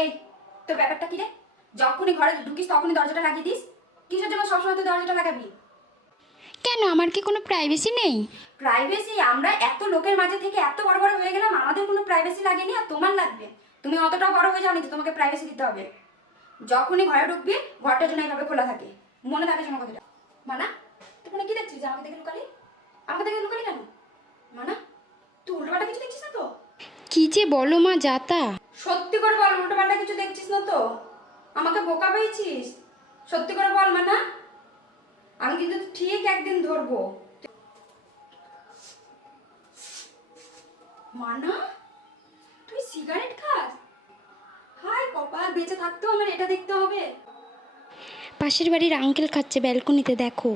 এই, তোর ব্যাপারটা কি রে? যখনই ঘরে ঢুকিস তখনই দরজাটা লাগিয়ে দিস। কিসের জন্য সবসময় তুই দরজাটা লাগাবি? কেন, আমার কি কোনো প্রাইভেসি নেই? প্রাইভেসি? আমরা এত লোকের মাঝে থেকে এত বড় বড় হয়ে গেলাম, আমাদের কোনো প্রাইভেসি লাগেনি, আর তোমার লাগবে? তুমি অতটাও বড় হয়ে যাওনি যে তোমাকে প্রাইভেসি দিতে হবে। যখনই ঘরে ঢুকবি ঘরটা যেন এইভাবে খোলা থাকে, মনে থাকে যেন কথাটা। মানা, তুই মনে কি দেখছিস যে আমাকে দেখে লুকালি? আমাকে দেখে লুকালি কেন? মানা, তুই উল্টোপাল্টা কিছু দেখছিস না তো? কি যে বলো মা, যাতা। সত্যি করে বল, উল্টোপাল্টা কিছু দেখছিস না তো? আমাকে বোকা পেয়েছিস? সত্যি করে বল মানা, আমি কিন্তু ঠিক একদিন ধরবো। মানা, তুই সিগারেট খাস? হায় কপাল, বেঁচে থাকতেও আমার এটা দেখতে হবে। পাশের বাড়ির আঙ্কেল খাচ্ছে ব্যালকনিতে, দেখো।